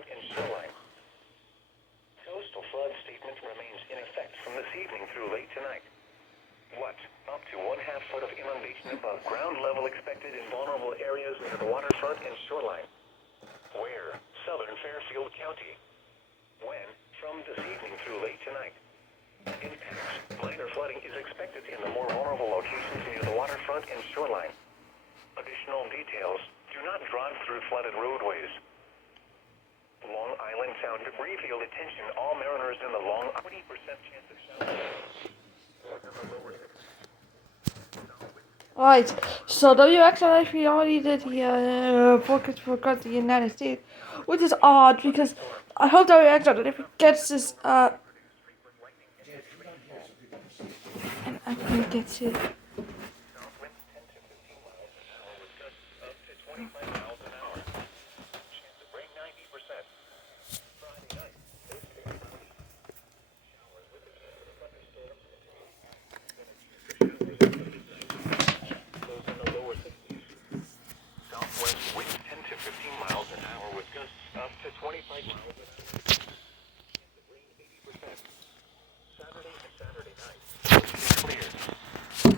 waterfront and shoreline. Coastal flood statement remains in effect from this evening through late tonight. What? Up to 1/2 foot of inundation above ground level expected in vulnerable areas near the waterfront and shoreline. Where? Southern Fairfield County. When? From this evening through late tonight. Impacts. Minor flooding is expected in the more vulnerable locations near the waterfront and shoreline. Additional details. Do not drive through flooded roadways. Long Island Sound debris field attention. All mariners in the Long 20% chance of showers. Right, so WXJ43 already did the forecast for the United States, which is odd because I hope WXJ43 gets this, and I can get to.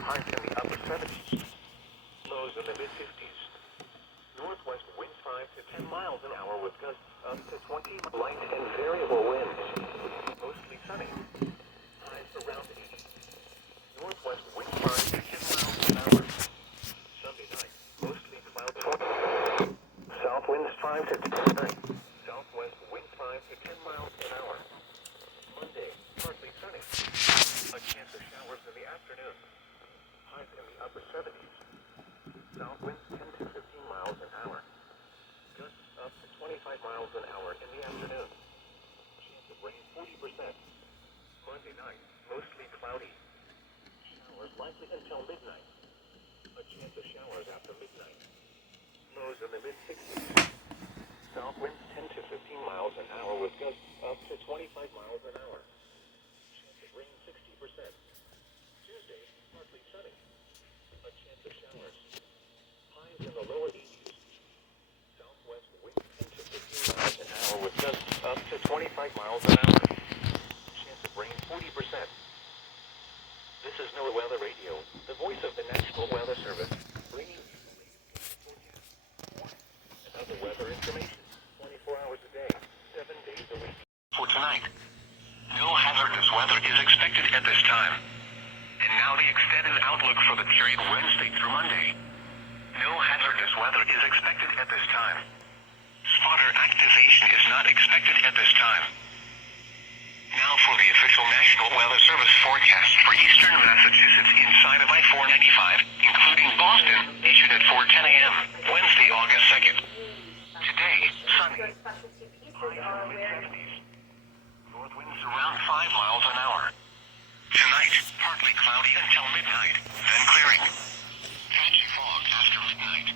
Highs in the upper 70s, lows in the mid-50s. Northwest winds 5 to 10 miles an hour with gusts up to 20. Light and variable winds. Mostly sunny. Highs around 80. Northwest winds 5 to 10 miles an hour. Sunday night, mostly cloudy. South winds 5 to 10 night. Southwest winds 5 to 10 miles an hour. Monday, partly sunny. A chance of showers in the afternoon. Highs in the upper 70s. South winds 10 to 15 miles an hour. Gusts up to 25 miles an hour in the afternoon. Chance of rain 40%. Monday night, mostly cloudy. Showers likely until midnight. A chance of showers after midnight. Lows in the mid-60s. South winds 10 to 15 miles an hour with gusts up to 25 miles an hour. Chance of rain 60%. Tuesday, partly sunny. A chance of showers. Highs in the lower 80s. Southwest winds 10 to 15 miles an hour with gusts up to 25 miles an hour. Chance of rain 40%. This is NOAA Weather Radio, the voice of the National Weather Service, bringing you the latest forecast, and other weather information 24 hours a day, 7 days a week. For tonight, no hazardous weather is expected at this time. And now the extended outlook for the period Wednesday through Monday. No hazardous weather is expected at this time. Spotter activation is not expected at this time. Now for the official National Weather Service forecast for eastern Massachusetts inside of I-495, including Boston, issued at 4:10 a.m., Wednesday, August 2nd. Today, sunny. Highs in the mid-70s. North winds around 5 miles an hour. Tonight, partly cloudy until midnight, then clearing. Patchy fog after midnight.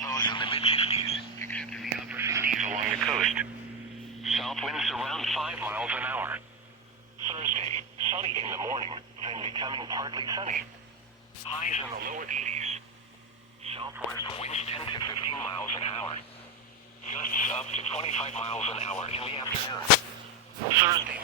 Lows in the mid-50s, except in the upper 50s along the coast. South winds around 5 miles an hour. Thursday, sunny in the morning, then becoming partly sunny. Highs in the lower 80s. Southwest winds 10 to 15 miles an hour. Gusts up to 25 miles an hour in the afternoon. Thursday